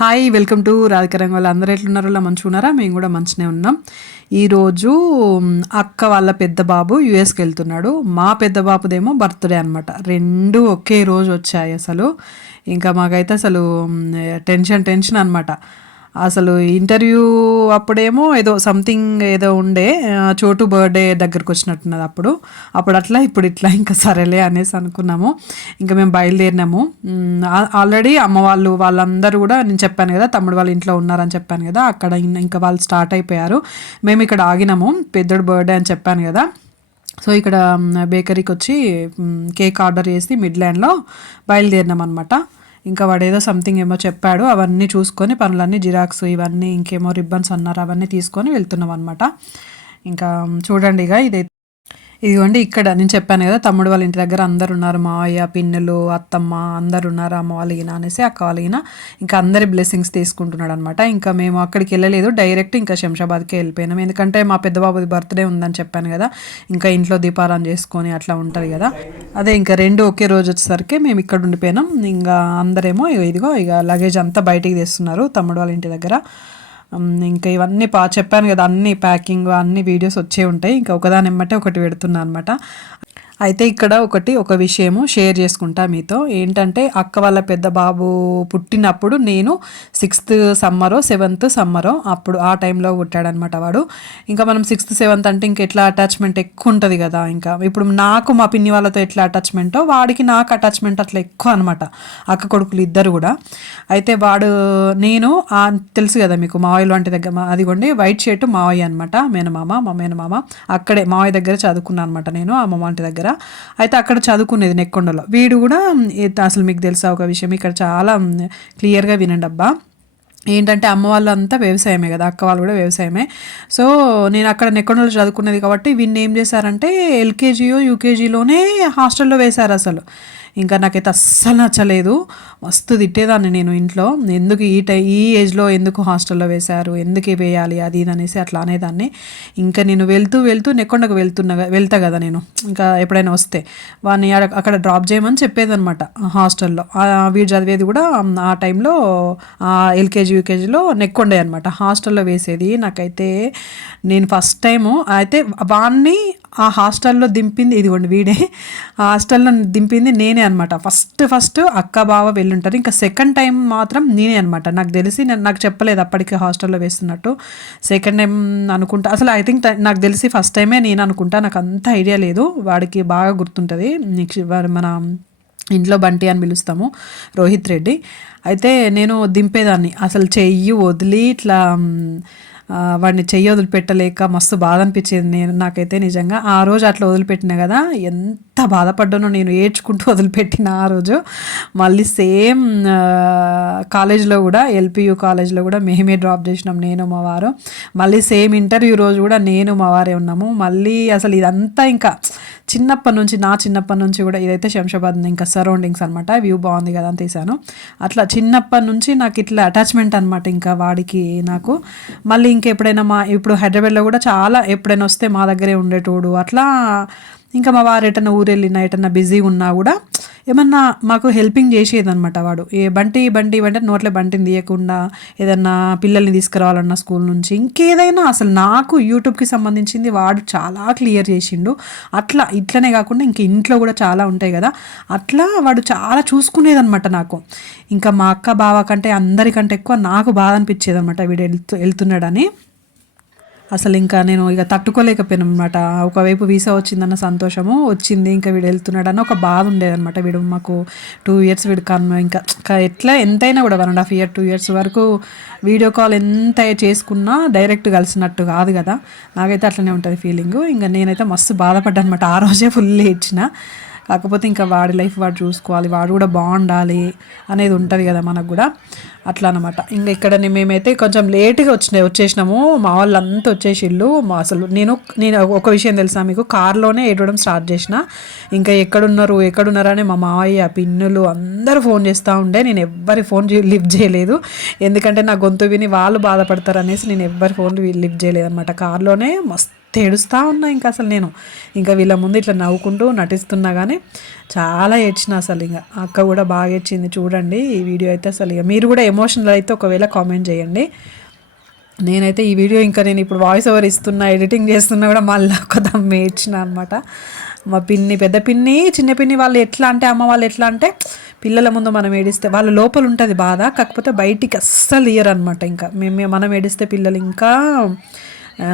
Hi welcome to రాధికరంగ వాళ్ళు అందరూ ఎట్లున్నారు? అలా మంచిగా ఉన్నారా? మేము కూడా మంచిగానే ఉన్నాం. ఈరోజు అక్క వాళ్ళ పెద్ద బాబు యుఎస్కి వెళ్తున్నాడు. మా పెద్ద బాబుదేమో బర్త్డే అనమాట రెండు ఒకే రోజు వచ్చాయి అసలు. ఇంకా మాకైతే అసలు టెన్షన్ టెన్షన్ అనమాట అసలు ఇంటర్వ్యూ అప్పుడేమో ఏదో సంథింగ్ ఏదో ఉండే చోటు బర్త్డే దగ్గరకు వచ్చినట్టున్నది అప్పుడు. అప్పుడు అట్లా ఇప్పుడు ఇట్లా ఇంకా సరేలే అనేసి అనుకున్నాము. ఇంకా మేము బయలుదేరినాము. ఆల్రెడీ అమ్మ వాళ్ళు వాళ్ళందరూ కూడా నేను చెప్పాను కదా తమ్ముడు వాళ్ళ ఇంట్లో ఉన్నారని చెప్పాను కదా అక్కడ ఇంకా వాళ్ళు స్టార్ట్ అయిపోయారు. మేము ఇక్కడ ఆగినాము పెద్దోడు బర్త్డే అని చెప్పాను కదా. సో ఇక్కడ బేకరీకి వచ్చి కేక్ ఆర్డర్ చేసి మిడ్ల్యాండ్లో బయలుదేరినాం అనమాట ఇంకా వాడు ఏదో సంథింగ్ ఏమో చెప్పాడు అవన్నీ చూసుకొని పనులన్నీ జిరాక్స్ ఇవన్నీ ఇంకేమో రిబ్బన్స్ అన్నారు అవన్నీ తీసుకొని వెళ్తున్నాం అనమాట ఇంకా చూడండి ఇక ఇది ఇదిగోండి ఇక్కడ నేను చెప్పాను కదా తమ్ముడు వాళ్ళ ఇంటి దగ్గర అందరు ఉన్నారు మావయ్య పిన్నులు అత్తమ్మ అందరు ఉన్నారు అమ్మ వాళ్ళగిన అనేసి అక్క వాళ్ళగిన ఇంకా అందరి బ్లెస్సింగ్స్ తీసుకుంటున్నాడు అనమాట ఇంకా మేము అక్కడికి వెళ్ళలేదు డైరెక్ట్ ఇంకా శంషాబాద్కే వెళ్ళిపోయినాం. ఎందుకంటే మా పెద్దబాబుది బర్త్డే ఉందని చెప్పాను కదా ఇంకా ఇంట్లో దీపారాం చేసుకొని అట్లా ఉంటుంది కదా. అదే ఇంకా రెండు ఒకే రోజు వచ్చేసరికి మేము ఇక్కడ ఉండిపోయినాం. ఇంకా అందరేమో ఇదిగో ఇక లగేజ్ అంతా బయటికి తెస్తున్నారు తమ్ముడు వాళ్ళ ఇంటి దగ్గర. ఇంకా ఇవన్నీ పా చెప్పాను కదా అన్ని ప్యాకింగ్ అన్ని వీడియోస్ వచ్చే ఉంటాయి. ఇంకా ఒకదాని ఎమ్మటే ఒకటి పెడుతున్నా అనమాట అయితే ఇక్కడ ఒకటి ఒక విషయము షేర్ చేసుకుంటా మీతో. ఏంటంటే అక్క వాళ్ళ పెద్ద బాబు పుట్టినప్పుడు నేను సిక్స్త్ సమ్మరో సెవెంత్ సమ్మరో అప్పుడు ఆ టైంలో పుట్టాడనమాట వాడు. ఇంకా మనం సిక్స్త్ సెవెంత్ అంటే ఇంకా ఎట్లా అటాచ్మెంట్ ఎక్కువ ఉంటుంది కదా ఇంకా ఇప్పుడు నాకు మా పిన్ని వాళ్ళతో ఎట్లా అటాచ్మెంటో వాడికి నాకు అటాచ్మెంట్ అట్లా ఎక్కువ అనమాట. అక్క కొడుకులు ఇద్దరు కూడా. అయితే వాడు నేను తెలుసు కదా మీకు మావయ్య వంటి దగ్గర మా- అదిగోండి వైట్ షర్ట్ మావయ్య అనమాట మేనమామ మా మేనమామ. అక్కడే మావయ్య దగ్గర చదువుకున్నాను అనమాట నేను ఆ మామ వంటి కదా అయితే అక్కడ చదువుకునేది నెక్కొండలో. వీడు కూడా అసలు మీకు తెలుసా ఒక విషయం? ఇక్కడ చాలా క్లియర్గా వినండి అబ్బా ఏంటంటే అమ్మ వాళ్ళంతా వ్యవసాయమే కదా అక్క వాళ్ళు కూడా వ్యవసాయమే. సో నేను అక్కడ నెక్కొండలో చదువుకునేది కాబట్టి వీడిని ఏం చేశారంటే ఎల్కేజీయో యూకేజీలోనే హాస్టల్లో వేశారు అసలు ఇంకా నాకైతే అస్సలు నచ్చలేదు. మస్తు తిట్టేదాన్ని నేను ఇంట్లో. ఎందుకు ఈ టై ఈ ఏజ్లో ఎందుకు హాస్టల్లో వేశారు? ఎందుకు వేయాలి? అది ఇది అనేసి అట్లా అనేదాన్ని. ఇంకా నేను వెళ్తూ వెళ్తూ నెక్కొండకు వెళ్తున్నా వెళ్తా కదా నేను. ఇంకా ఎప్పుడైనా వస్తే వాడిని అక్కడ డ్రాప్ చేయమని చెప్పేదనమాట హాస్టల్లో. వీడు చదివేది కూడా ఆ టైంలో ఎల్కేజీ యూకేజీలో నెక్కొండే అనమాట హాస్టల్లో వేసేది నాకైతే నేను ఫస్ట్ టైము. అయితే వాడిని ఆ హాస్టల్లో దింపింది ఇదిగోండి వీడే. ఆ హాస్టల్లో దింపింది నేనే అనమాట ఫస్ట్ ఫస్ట్ అక్క బావ వెళ్ళుంటారు. ఇంకా సెకండ్ టైం మాత్రం నేనే అనమాట నాకు తెలిసి నేను నాకు చెప్పలేదు అప్పటికి హాస్టల్లో వేస్తున్నట్టు. సెకండ్ టైం అనుకుంటా. అసలు ఐ థింక్ నాకు తెలిసి ఫస్ట్ టైమే నేను అనుకుంటా. నాకు అంత ఐడియా లేదు. వాడికి బాగా గుర్తుంటుంది. నెక్స్ట్ మన ఇంట్లో బంటి అని పిలుస్తాము. రోహిత్ రెడ్డి. అయితే నేను దింపేదాన్ని. అసలు చెయ్యి వదిలి ఇట్లా వాడిని చెయ్యి వదిలిపెట్టలేక మస్తు బాధ అనిపించేది నేను నాకైతే నిజంగా. ఆ రోజు అట్లా వదిలిపెట్టిన కదా ఎంత బాధపడ్డానో నేను ఏడ్చుకుంటూ వదిలిపెట్టిన ఆ రోజు. మళ్ళీ సేమ్ కాలేజ్లో కూడా ఎల్పియు కాలేజ్లో కూడా మేమే డ్రాప్ చేసినాం నేను మా వారు. మళ్ళీ సేమ్ ఇంటర్వ్యూ రోజు కూడా నేను మా వారే ఉన్నాము. మళ్ళీ అసలు ఇదంతా ఇంకా చిన్నప్పటి నుంచి నా చిన్నప్పటి నుంచి కూడా ఇదైతే శంషాబాద్ ఇంకా సరౌండింగ్స్ అనమాట వ్యూ బాగుంది కదా అని తీసాను అట్లా చిన్నప్పటి నుంచి నాకు ఇట్లా అటాచ్మెంట్ అనమాట ఇంకా వాడికి నాకు. మళ్ళీ ఇంకెప్పుడైనా మా ఇప్పుడు హైదరాబాద్లో కూడా చాలా ఎప్పుడైనా వస్తే మా దగ్గరే ఉండేటోడు. అట్లా ఇంకా మా వారు ఎటన్నా ఊరు ఎటన్నా బిజీ ఉన్నా కూడా ఏమన్నా మాకు హెల్పింగ్ చేసేదనమాట వాడు. ఏ బంటి బంటి అంటే నోట్లో బంటిని తీయకుండా ఏదన్నా పిల్లల్ని తీసుకురావాలన్నా స్కూల్ నుంచి. ఇంకేదైనా అసలు నాకు యూట్యూబ్కి సంబంధించింది వాడు చాలా క్లియర్ చేసిండు. అట్లా ఇట్లనే కాకుండా ఇంక ఇంట్లో కూడా చాలా ఉంటాయి కదా. అట్లా వాడు చాలా చూసుకునేదనమాట నాకు. ఇంకా మా అక్క బావ కంటే అందరికంటే ఎక్కువ నాకు బాధ అనిపించేదనమాట వీడు వెళ్తూ వెళ్తున్నాడని. అసలు ఇంకా నేను ఇక తట్టుకోలేకపోయాను అనమాట ఒకవైపు వీసా వచ్చిందన్న సంతోషము వచ్చింది ఇంకా వీడు వెళ్తున్నాడన్న ఒక బాధ ఉండేదన్నమాట. వీడు మాకు టూ ఇయర్స్ వీడు కన్ను ఇంకా ఎట్లా ఎంతైనా కూడా one and half year two years వరకు వీడియో కాల్ ఎంత చేసుకున్నా డైరెక్ట్ కలిసినట్టు కాదు కదా. నాకైతే అట్లనే ఉంటుంది ఫీలింగ్. ఇంకా నేనైతే మస్తు బాధపడ్డా అనమాట ఆ రోజే ఫుల్ ఏడ్చిన. కాకపోతే ఇంకా వాడి లైఫ్ వాడు చూసుకోవాలి వాడు కూడా బాగుండాలి అనేది ఉంటుంది కదా మనకు కూడా. అట్లా అనమాట ఇంకా ఇక్కడ మేమైతే కొంచెం లేట్గా వచ్చినాయి వచ్చేసినాము. మా వాళ్ళంతా వచ్చేసిళ్ళు. మా అసలు నేను నేను ఒక విషయం తెలుసా మీకు? కార్లోనే ఏడవడం స్టార్ట్ చేసిన. ఇంకా ఎక్కడున్నారు ఎక్కడున్నారు అని మా మావయ్య పిన్నులు అందరూ ఫోన్ చేస్తూ ఉండే. నేను ఎవ్వరి ఫోన్ లిఫ్ట్ చేయలేదు. ఎందుకంటే నా గొంతు విని వాళ్ళు బాధపడతారు అనేసి నేను ఎవ్వరి ఫోన్ లిఫ్ట్ చేయలేదు అనమాట కార్లోనే మస్తు ఏడుస్తూ ఉన్నా ఇంకా అసలు నేను. ఇంకా వీళ్ళ ముందు ఇట్లా నవ్వుకుంటూ నటిస్తున్నా కానీ చాలా ఏడ్చిన అసలు ఇంకా అక్క కూడా బాగా ఏడ్చింది చూడండి ఈ వీడియో అయితే అసలు ఇక మీరు కూడా ఎమోషనల్ అయితే ఒకవేళ కామెంట్ చేయండి. నేనైతే ఈ వీడియో ఇంకా నేను ఇప్పుడు వాయిస్ ఓవర్ ఇస్తున్నా ఎడిటింగ్ చేస్తున్నా కూడా మళ్ళీ ఒక దమ్మ ఏడ్చిన అనమాట మా పిన్ని పెద్ద పిన్ని చిన్న పిన్ని వాళ్ళు ఎట్లా అంటే అమ్మ వాళ్ళు ఎట్లా అంటే పిల్లల ముందు మనం ఏడిస్తే వాళ్ళ లోపల ఉంటుంది బాధ కాకపోతే బయటికి అస్సలు ఇయ్యరు అనమాట ఇంకా. మేము మనం ఏడిస్తే పిల్లలు ఇంకా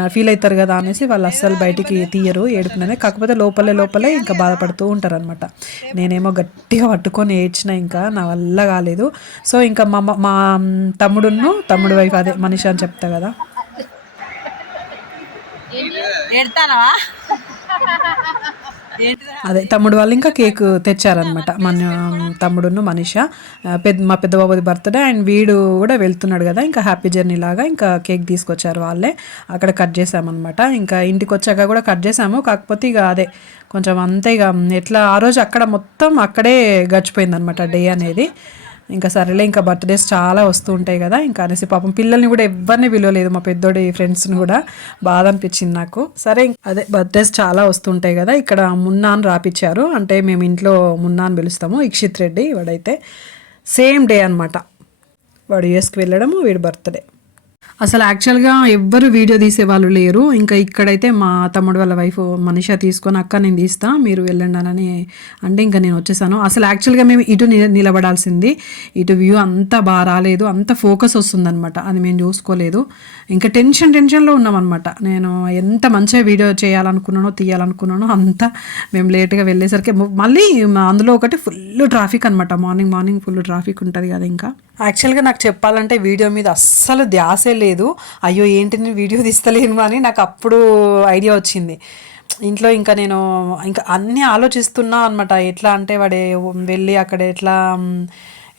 ఫీల్ అవుతారు కదా అనేసి వాళ్ళు అస్సలు బయటికి తీయరు ఏడుపుననే కాకపోతే లోపలే లోపలే ఇంకా బాధపడుతూ ఉంటారు అనమాట నేనేమో గట్టిగా పట్టుకొని ఏడ్చిన ఇంకా నా వల్ల కాలేదు. సో ఇంకా మా మా తమ్ముడును తమ్ముడు వైఫ్ అదే మనిషి అని చెప్తా కదా. ఎడతానవా అదే తమ్ముడు వాళ్ళు ఇంకా కేక్ తెచ్చారనమాట మన తమ్ముడును మనిష. పెద్ద మా పెద్ద బాబుది బర్త్డే అండ్ వీడు కూడా వెళ్తున్నాడు కదా ఇంకా హ్యాపీ జర్నీ లాగా ఇంకా కేక్ తీసుకొచ్చారు వాళ్ళే. అక్కడ కట్ చేసామన్నమాట. ఇంకా ఇంటికి వచ్చాక కూడా కట్ చేసాము. కాకపోతే ఇక అదే కొంచెం అంతే ఇక ఎట్లా ఆ రోజు అక్కడ మొత్తం అక్కడే గడిచిపోయింది అనమాట డే అనేది. ఇంకా సరేలే ఇంకా బర్త్డేస్ చాలా వస్తూ ఉంటాయి కదా. ఇంకా అనేసి పాపం పిల్లల్ని కూడా ఎవరిని పిలవలేదు మా పెద్దోడి ఫ్రెండ్స్ని కూడా. బాధ అనిపించింది నాకు. సరే అదే బర్త్డేస్ చాలా వస్తుంటాయి కదా. ఇక్కడ మున్నాన్ రాపిచ్చారు. అంటే మేము ఇంట్లో మున్నాన్ పిలుస్తాము ఇక్షిత్ రెడ్డి వాడైతే. సేమ్ డే అనమాట వాడు యుఎస్కి వెళ్ళడము వీడి బర్త్డే అసలు యాక్చువల్గా ఎవ్వరు వీడియో తీసే వాళ్ళు లేరు. ఇంకా ఇక్కడైతే మా తమ్ముడు వాళ్ళ వైఫ్ మనిష తీసుకొని అక్క నేను తీస్తా మీరు వెళ్ళండి అని అంటే ఇంకా నేను వచ్చేసాను. అసలు యాక్చువల్గా మేము ఇటు ని- నిలబడాల్సింది. ఇటు వ్యూ అంతా బాగా రాలేదు. అంత ఫోకస్ వస్తుందన్నమాట. అది మేము చూసుకోలేదు. ఇంకా టెన్షన్ టెన్షన్లో ఉన్నామన్నమాట. నేను ఎంత మంచిగా వీడియో చేయాలనుకున్నానో తీయాలనుకున్నానో అంతా మేము లేట్గా వెళ్ళేసరికి మళ్ళీ అందులో ఒకటి ఫుల్ ట్రాఫిక్ అనమాట మార్నింగ్ మార్నింగ్ ఫుల్ ట్రాఫిక్ ఉంటుంది కదా ఇంకా. యాక్చువల్గా నాకు చెప్పాలంటే వీడియో మీద అస్సలు ధ్యాసే లేదు అయ్యో ఏంటి నేను వీడియో తీస్తలేను అని నాకు అప్పుడు ఐడియా వచ్చింది. ఇంట్లో ఇంకా నేను ఇంకా అన్నీ ఆలోచిస్తున్నా అనమాట ఎట్లా అంటే వాడే వెళ్ళి అక్కడ ఎట్లా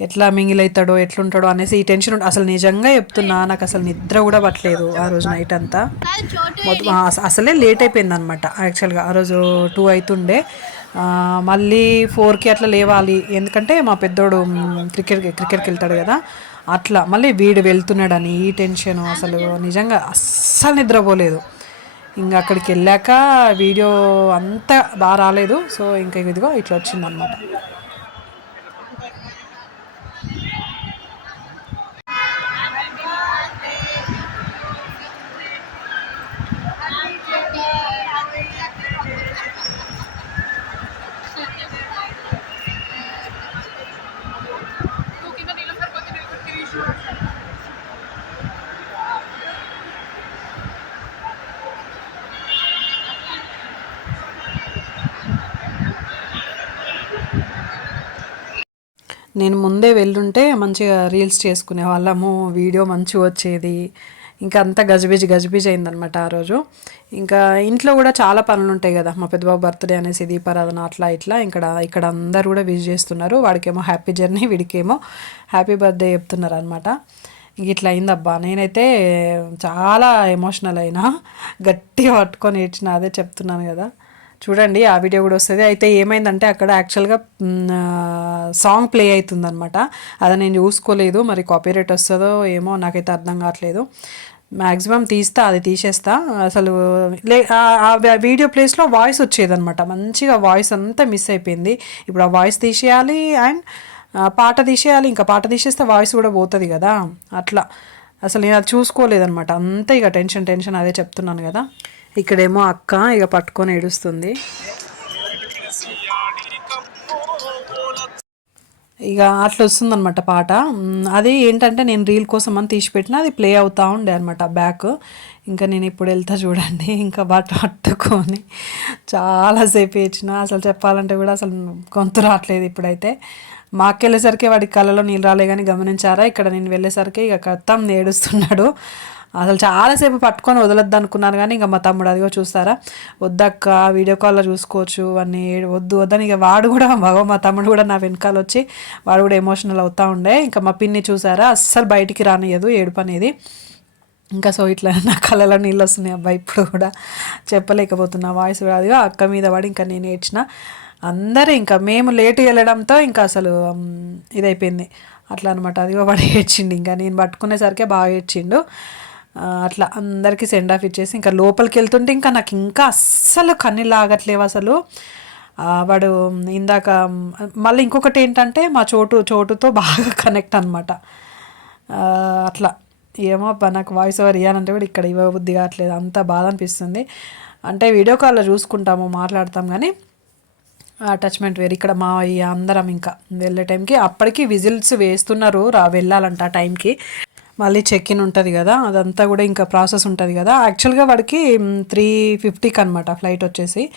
ఎట్లా మింగిల్ అవుతాడో ఎట్లుంటాడో అనేసి ఈ టెన్షన్ అసలు నిజంగా చెప్తున్నా నాకు అసలు నిద్ర కూడా పట్టలేదు ఆ రోజు నైట్ అంతా. మొత్తం అసలే లేట్ అయిపోయింది అనమాట యాక్చువల్గా ఆ రోజు టూ అవుతుండే మళ్ళీ ఫోర్కి అట్లా లేవాలి. ఎందుకంటే మా పెద్దోడు క్రికెట్ క్రికెట్కి వెళ్తాడు కదా. అట్లా మళ్ళీ వీడు వెళ్తున్నాడని ఈ టెన్షన్ అసలు నిజంగా అస్సలు నిద్రపోలేదు. ఇంకా అక్కడికి వెళ్ళాక వీడియో అంతా బాగా రాలేదు. సో ఇంకా ఇదిగో ఇట్లా వచ్చిందనమాట నేను ముందే వెళ్ళుంటే మంచిగా రీల్స్ చేసుకునే వాళ్ళము వీడియో మంచిగా వచ్చేది. ఇంకా అంతా గజిబిజి గజిబిజి అయిందనమాట ఆ రోజు. ఇంకా ఇంట్లో కూడా చాలా పనులు ఉంటాయి కదా. మా పెద్దబాబు బర్త్డే అనేసి దీపారాధన అట్లా ఇట్లా. ఇక్కడ ఇక్కడ అందరు కూడా విజ్ చేస్తున్నారు. వాడికేమో హ్యాపీ జర్నీ వీడికేమో హ్యాపీ బర్త్డే చెప్తున్నారు అనమాట ఇట్లా అయిందబ్బా. నేనైతే చాలా ఎమోషనల్ అయినా గట్టిగా పట్టుకొని ఏడ్చిన అదే చెప్తున్నాను కదా. చూడండి ఆ వీడియో కూడా వస్తుంది. అయితే ఏమైందంటే అక్కడ యాక్చువల్గా సాంగ్ ప్లే అవుతుందనమాట అది నేను చూసుకోలేదు మరి కాపీరేట్ వస్తుందో ఏమో నాకైతే అర్థం కావట్లేదు. మ్యాక్సిమం తీస్తా అది తీసేస్తా. అసలు లే ఆ- వీడియో ప్లేస్లో వాయిస్ వచ్చేదనమాట మంచిగా వాయిస్ అంతా మిస్ అయిపోయింది. ఇప్పుడు ఆ వాయిస్ తీసేయాలి అండ్ పాట తీసేయాలి. ఇంకా పాట తీసేస్తే వాయిస్ కూడా పోతుంది కదా. అట్లా. అసలు నేను అది చూసుకోలేదనమాట అంతా ఇక టెన్షన్ టెన్షన్ అదే చెప్తున్నాను కదా. ఇక్కడేమో అక్క ఇక పట్టుకొని ఏడుస్తుంది. ఇక అట్లా వస్తుందనమాట పాట. అది ఏంటంటే నేను రీల్ కోసం అని తీసి పెట్టిన అది ప్లే అవుతూ ఉండే అనమాట బ్యాక్. ఇంకా నేను ఇప్పుడు వెళ్తా చూడండి ఇంకా బట్ట పట్టుకొని చాలాసేపు ఇచ్చిన అసలు చెప్పాలంటే కూడా అసలు గొంతు రావట్లేదు ఇప్పుడైతే. మాకు వెళ్ళేసరికి వాడి కళ్ళలో నీళ్ళు రాలే కానీ గమనించారా? ఇక్కడ నేను వెళ్ళేసరికి ఇక కత్తం ఏడుస్తున్నాడు. అసలు చాలాసేపు పట్టుకొని వదలొద్దు అనుకున్నాను కానీ ఇంకా మా తమ్ముడు అదిగో చూస్తారా? వద్దక్క వీడియో కాల్లో చూసుకోవచ్చు అని వద్దు వద్దని ఇక వాడు కూడా మగ మా తమ్ముడు కూడా నా వెనకాల వచ్చి వాడు కూడా ఎమోషనల్ అవుతూ ఉండే. ఇంకా మా పిన్ని చూసారా? అస్సలు బయటికి రానియదు ఏడుపు అనేది. ఇంకా సో ఇట్లా నా కళ్ళలో నీళ్ళు వస్తున్నాయి అబ్బాయి ఇప్పుడు కూడా చెప్పలేకపోతున్నా. వాయిస్ కూడా అదిగో అక్క మీద పడి ఇంకా నేను ఏడ్చిన. అందరూ ఇంకా మేము లేట్ వెళ్ళడంతో ఇంకా అసలు ఇదైపోయింది. అట్లా అనమాట అదిగో వాడు ఏడ్చిండు ఇంకా. నేను పట్టుకునేసరికి బాగా ఏడ్చిండు. అట్లా అందరికీ సెండ్ ఆఫ్ ఇచ్చేసి ఇంకా లోపలికి వెళ్తుంటే ఇంకా నాకు ఇంకా అస్సలు కన్నీళ్ళు ఆగట్లేవు అసలు. వాడు ఇందాక మళ్ళీ ఇంకొకటి ఏంటంటే మా చోటు చోటుతో బాగా కనెక్ట్ అనమాట అట్లా. ఏమో అబ్బా నాకు వాయిస్ ఓవర్ ఇవ్వాలంటే కూడా ఇక్కడ ఇవ్వ బుద్ధి కావట్లేదు. అంత బాధ అనిపిస్తుంది. అంటే వీడియో కాల్లో చూసుకుంటాము మాట్లాడతాం కానీ అటాచ్మెంట్ వేరు. ఇక్కడ మా అందరం ఇంకా వెళ్ళే టైంకి అప్పటికి విజిల్స్ వేస్తున్నారు రా వెళ్ళాలంట ఆ టైంకి మళ్ళీ చెక్ ఇన్ ఉంటుంది కదా అదంతా కూడా ఇంకా ప్రాసెస్ ఉంటుంది కదా. యాక్చువల్గా వాడికి త్రీ ఫిఫ్టీకి అనమాట ఫ్లైట్ వచ్చేసి.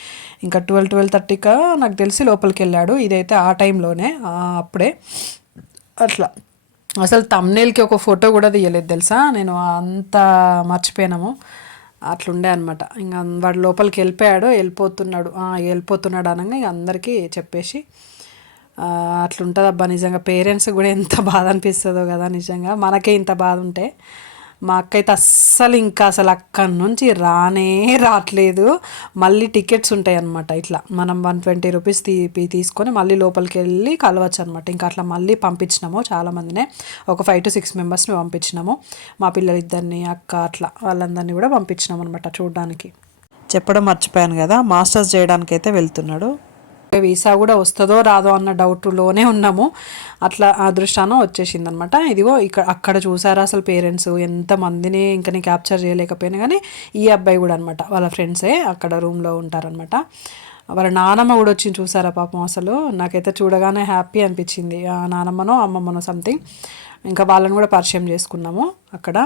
ఇంకా ట్వెల్వ్ ట్వెల్వ్ థర్టీకా నాకు తెలిసి లోపలికి వెళ్ళాడు. ఇదైతే ఆ టైంలోనే అప్పుడే. అట్లా. అసలు తమ్నేల్కి ఒక ఫోటో కూడా తీయలేదు తెలుసా? నేను అంత మర్చిపోయినాము. అట్లుండే అనమాట ఇంకా వాడు లోపలికి వెళ్ళిపోయాడు వెళ్ళిపోతున్నాడు. వెళ్ళిపోతున్నాడు అనగా ఇక అందరికీ చెప్పేసి అట్లుంటుంది అబ్బా నిజంగా. పేరెంట్స్ కూడా ఎంత బాధ అనిపిస్తుందో కదా నిజంగా. మనకే ఇంత బాధ ఉంటే మా అక్క అయితే అస్సలు ఇంకా అసలు అక్కడి నుంచి రానే రావట్లేదు మళ్ళీ టికెట్స్ ఉంటాయి అనమాట ఇట్లా. మనం వన్ ట్వంటీ రూపీస్ తీ తీసుకొని మళ్ళీ లోపలికి వెళ్ళి కలవచ్చు అనమాట ఇంకా అట్లా మళ్ళీ పంపించినాము చాలామందినే. ఒక ఫైవ్ టు సిక్స్ మెంబర్స్ని పంపించినాము. మా పిల్లలిద్దరిని అక్క అట్లా వాళ్ళందరినీ కూడా పంపించినాము అనమాట చూడడానికి. చెప్పడం మర్చిపోయాను కదా. మాస్టర్స్ చేయడానికైతే వెళ్తున్నాడు. వీసా కూడా వస్తుందో రాదో అన్న డౌట్లోనే ఉన్నాము. అట్లా అదృష్టానం వచ్చేసింది అనమాట ఇదిగో ఇక్కడ అక్కడ చూసారా అసలు పేరెంట్స్ ఎంతమందిని ఇంకా నేను క్యాప్చర్ చేయలేకపోయినా కానీ ఈ అబ్బాయి కూడా అనమాట. వాళ్ళ ఫ్రెండ్సే అక్కడ రూమ్లో ఉంటారనమాట. వాళ్ళ నానమ్మ కూడా వచ్చి చూసారా పాపం అసలు? నాకైతే చూడగానే హ్యాపీ అనిపించింది. ఆ నానమ్మనో అమ్మమ్మనో సంథింగ్. ఇంకా వాళ్ళని కూడా పరిచయం చేసుకున్నాము అక్కడ.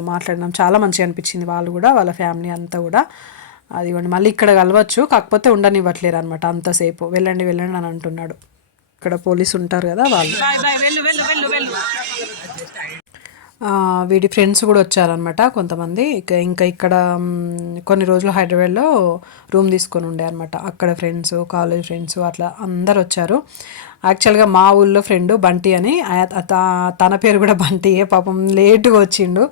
మాట్లాడినాం. చాలా మంచిగా అనిపించింది వాళ్ళు కూడా వాళ్ళ ఫ్యామిలీ అంతా కూడా. అదిగోండి మళ్ళీ ఇక్కడ కలవచ్చు. కాకపోతే ఉండనివ్వట్లేరు అనమాట అంతసేపు. వెళ్ళండి వెళ్ళండి అని అంటున్నాడు. ఇక్కడ పోలీసు ఉంటారు కదా వాళ్ళు. వీడి ఫ్రెండ్స్ కూడా వచ్చారనమాట కొంతమంది. ఇంకా ఇక్కడ కొన్ని రోజులు హైదరాబాద్లో రూమ్ తీసుకొని ఉండే అనమాట అక్కడ ఫ్రెండ్స్ కాలేజ్ ఫ్రెండ్స్ అట్లా అందరు వచ్చారు. యాక్చువల్గా మా ఊళ్ళో ఫ్రెండ్ బంటి అని తన పేరు కూడా బంటియే పాపం లేటుగా వచ్చిండు.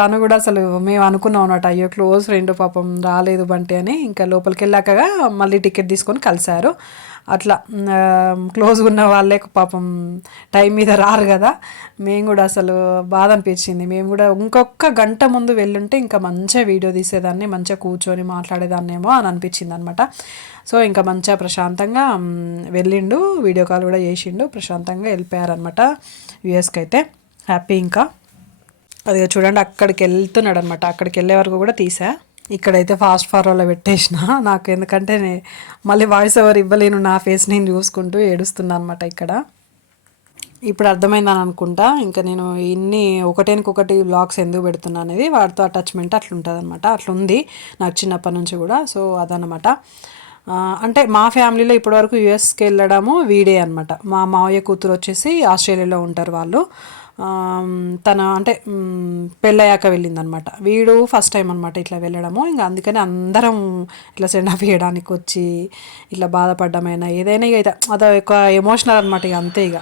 తను కూడా అసలు మేము అనుకున్నాం అనమాట అయ్యో క్లోజ్ ఫ్రెండ్ పాపం రాలేదు బంటి అని. ఇంకా లోపలికి వెళ్ళాక మళ్ళీ టికెట్ తీసుకొని కలిశారు. అట్లా క్లోజ్గా ఉన్న వాళ్ళే పాపం టైం మీద రారు కదా. మేము కూడా అసలు బాధ అనిపించింది. మేము కూడా ఇంకొక గంట ముందు వెళ్ళుంటే ఇంకా మంచిగా వీడియో తీసేదాన్ని మంచిగా కూర్చొని మాట్లాడేదాన్నేమో అని అనిపించింది అనమాట సో ఇంకా మంచిగా ప్రశాంతంగా వెళ్ళిండు వీడియో కాల్ కూడా చేసిండు ప్రశాంతంగా వెళ్ళిపోయారనమాట యుఎస్కి అయితే. హ్యాపీ ఇంకా. అది చూడండి అక్కడికి వెళ్తున్నాడు అనమాట అక్కడికి వెళ్ళే వరకు కూడా తీసా. ఇక్కడైతే ఫాస్ట్ ఫార్వర్డ్లో పెట్టేసిన. నాకు ఎందుకంటే మళ్ళీ వాయిస్ ఓవర్ ఇవ్వలేను నా ఫేస్ నేను చూసుకుంటూ ఏడుస్తున్నా అనమాట ఇక్కడ. ఇప్పుడు అర్థమైందని అనుకుంటా. ఇంకా నేను ఇన్ని ఒకటేనికొకటి బ్లాగ్స్ ఎందుకు పెడుతున్నా అనేది వాటితో అటాచ్మెంట్ అట్లుంటుంది అనమాట అట్లుంది నాకు చిన్నప్పటి నుంచి కూడా. సో అదనమాట అంటే మా ఫ్యామిలీలో ఇప్పటివరకు యుఎస్కి వెళ్ళడము వీడే అనమాట మా మావయ్య కూతురు వచ్చేసి ఆస్ట్రేలియాలో ఉంటారు వాళ్ళు. తన అంటే పెళ్ళయ్యాక వెళ్ళిందనమాట వీడు ఫస్ట్ టైం అనమాట ఇట్లా వెళ్ళడము. ఇంకా అందుకని అందరం ఇట్లా సెండ్ ఆఫ్ చేయడానికి వచ్చి ఇట్లా బాధపడ్డమైనా ఏదైనా ఇక ఇది- ఒక ఎమోషనల్ అనమాట ఇక అంతే ఇక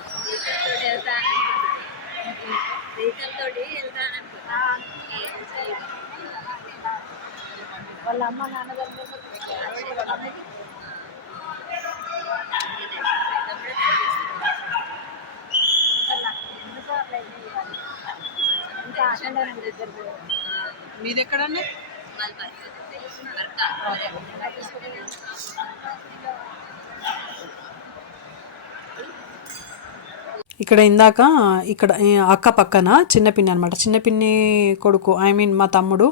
వాళ్ళ అమ్మ నాన్న మీది ఎక్కడన్నా ఇక్కడ ఇందాక ఇక్కడ అక్క పక్కన చిన్నపిన్ని అనమాట చిన్నపిన్ని కొడుకు ఐ మీన్ మా తమ్ముడు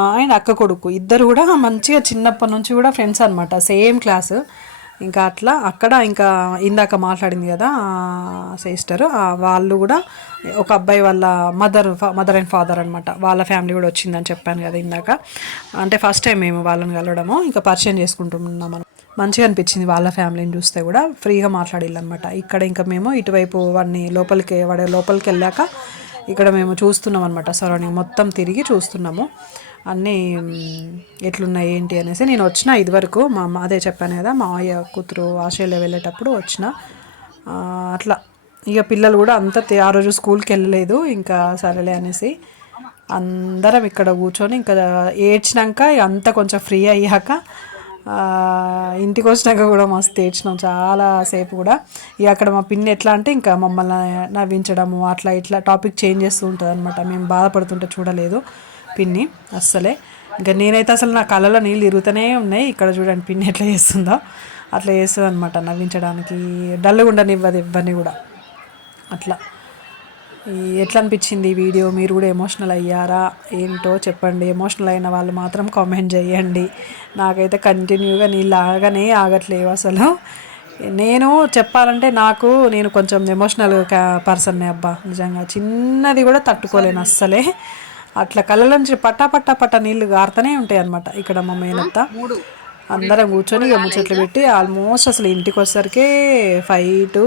ఆయన అండ్ అక్క కొడుకు. ఇద్దరు కూడా మంచిగా చిన్నప్పటి నుంచి కూడా ఫ్రెండ్స్ అనమాట సేమ్ క్లాస్. ఇంకా అట్లా అక్కడ ఇంకా ఇందాక మాట్లాడింది కదా సిస్టర్ వాళ్ళు కూడా ఒక అబ్బాయి వాళ్ళ మదర్ మదర్ అండ్ ఫాదర్ అనమాట వాళ్ళ ఫ్యామిలీ కూడా వచ్చిందని చెప్పాను కదా ఇందాక. అంటే ఫస్ట్ టైం మేము వాళ్ళని కలవడము ఇంకా పరిచయం చేసుకుంటున్నాం మనం మంచిగా అనిపించింది వాళ్ళ ఫ్యామిలీని చూస్తే కూడా ఫ్రీగా మాట్లాడిల్లనమాట ఇక్కడ ఇంకా మేము ఇటువైపు వాడిని లోపలికి వాడి లోపలికి వెళ్ళాక ఇక్కడ మేము చూస్తున్నాం అనమాట సరౌండింగ్ మొత్తం తిరిగి చూస్తున్నాము. అన్నీ ఎట్లున్నాయి ఏంటి అనేసి నేను వచ్చిన ఇదివరకు మా అమ్మ అదే చెప్పాను కదా మా అయ్య కూతురు ఆస్ట్రేలియా వెళ్ళేటప్పుడు వచ్చిన. అట్లా. ఇక పిల్లలు కూడా అంత ఆ రోజు స్కూల్కి వెళ్ళలేదు ఇంకా సరేలే అనేసి. అందరం ఇక్కడ కూర్చొని ఇంకా ఏడ్చినాక అంతా కొంచెం ఫ్రీ అయ్యాక ఇంటికి వచ్చినాక కూడా మస్తు ఏడ్చినాం చాలా సేపు కూడా. ఇక అక్కడ మా పిన్ని ఎట్లా అంటే ఇంకా మమ్మల్ని నవ్వించడము అట్లా ఇట్లా టాపిక్ చేంజ్ చేస్తూ ఉంటుంది అనమాట మేము బాధపడుతుంటే చూడలేదు. పిన్ని అస్సలే. ఇంకా నేనైతే అసలు నా కళ్ళలో నీళ్ళు తిరుగుతూనే ఉన్నాయి. ఇక్కడ చూడండి పిన్ని ఎట్లా చేస్తుందో. అట్లా చేస్తుంది అనమాట నవ్వించడానికి. డల్గా ఉండనివ్వదు ఇవ్వని కూడా. అట్లా. ఈ ఎట్లా అనిపించింది ఈ వీడియో? మీరు కూడా ఎమోషనల్ అయ్యారా? ఏంటో చెప్పండి. ఎమోషనల్ అయిన వాళ్ళు మాత్రం కామెంట్ చేయండి. నాకైతే కంటిన్యూగా నీళ్ళు ఆగనే ఆగట్లేవు అసలు. నేను చెప్పాలంటే నాకు నేను కొంచెం ఎమోషనల్ పర్సన్నే అబ్బా. నిజంగా చిన్నది కూడా తట్టుకోలేను అస్సలే. అట్లా కళ్ళ నుంచి పట్టా పట్టా పట్టా నీళ్ళు గారుతూనే ఉంటాయి అనమాట ఇక్కడ మా మేనత్త. అందరం కూర్చొని ఇక ముచ్చట్లు పెట్టి ఆల్మోస్ట్ అసలు ఇంటికి వచ్చేసరికి ఫైవ్ టు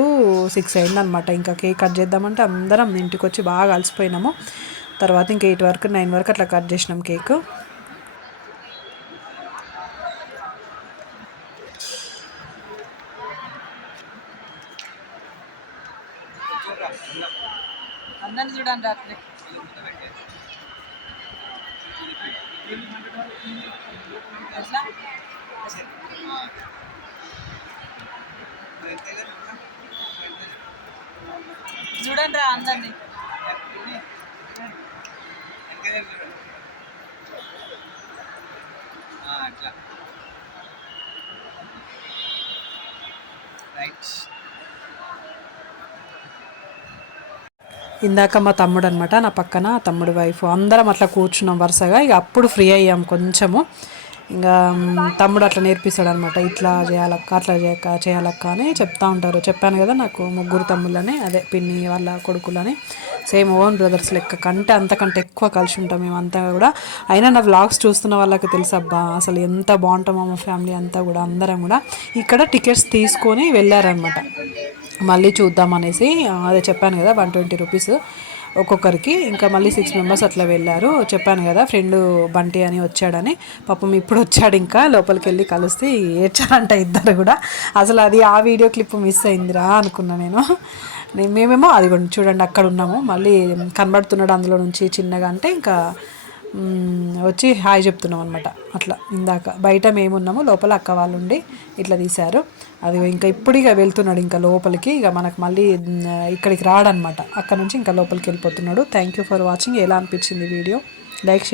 సిక్స్ అయిందనమాట ఇంకా కేక్ కట్ చేద్దామంటే అందరం ఇంటికి వచ్చి బాగా అలసిపోయినాము. తర్వాత ఇంకా ఎయిట్ వరకు నైన్ వరకు అట్లా కట్ చేసినాం కేక్. అందరిని చూడండి చూడండి రా అందరిని. అట్లా. రైట్. ఇందాక మా తమ్ముడు అనమాట నా పక్కన తమ్ముడు వైఫ్. అందరం అట్లా కూర్చున్నాం వరుసగా. ఇక అప్పుడు ఫ్రీ అయ్యాం కొంచెము. ఇంకా తమ్ముడు అట్లా నేర్పిస్తాడు అనమాట ఇట్లా చేయాలక్క అట్లా చేయక చేయాలక్క అని చెప్తా ఉంటారు. చెప్పాను కదా నాకు ముగ్గురు తమ్ముళ్ళని అదే పిన్ని వాళ్ళ కొడుకులని. సేమ్ ఓన్ బ్రదర్స్ లెక్క. కంటే అంతకంటే ఎక్కువ కలిసి ఉంటాం మేమంతా కూడా. అయినా నా వ్లాగ్స్ చూస్తున్న వాళ్ళకి తెలుసు అబ్బా అసలు ఎంత బాగుంటామో మా ఫ్యామిలీ అంతా కూడా అందరం కూడా. ఇక్కడ టికెట్స్ తీసుకొని వెళ్ళారనమాట. మళ్ళీ చూద్దాం అనేసి అదే చెప్పాను కదా వన్ ట్వంటీ రూపీస్ ఒక్కొక్కరికి. ఇంకా మళ్ళీ సిక్స్ మెంబర్స్ అట్లా వెళ్ళారు. చెప్పాను కదా ఫ్రెండ్ బంటి అని వచ్చాడని. పాపం ఇప్పుడు వచ్చాడు ఇంకా లోపలికి వెళ్ళి కలిస్తే ఏడ్చారంట ఇద్దరు కూడా. అసలు అది ఆ వీడియో క్లిప్ మిస్ అయిందిరా అనుకున్నా నేను. మేమేమో అది చూడండి అక్కడ ఉన్నాము. మళ్ళీ కనబడుతున్నాడు అందులో నుంచి చిన్నగా అంటే ఇంకా వచ్చి హాయ్ చెప్తున్నాం అనమాట అట్లా ఇందాక బయట మేమున్నాము లోపల అక్క వాళ్ళు ఉండి ఇట్లా తీశారు. అది ఇంకా ఇప్పుడు ఇక వెళ్తున్నాడు ఇంకా లోపలికి. ఇక మనకు మళ్ళీ ఇక్కడికి రాడనమాట అక్కడ నుంచి ఇంకా లోపలికి వెళ్ళిపోతున్నాడు. థ్యాంక్ యూ ఫర్ వాచింగ్ ఎలా అనిపించింది వీడియో? Like share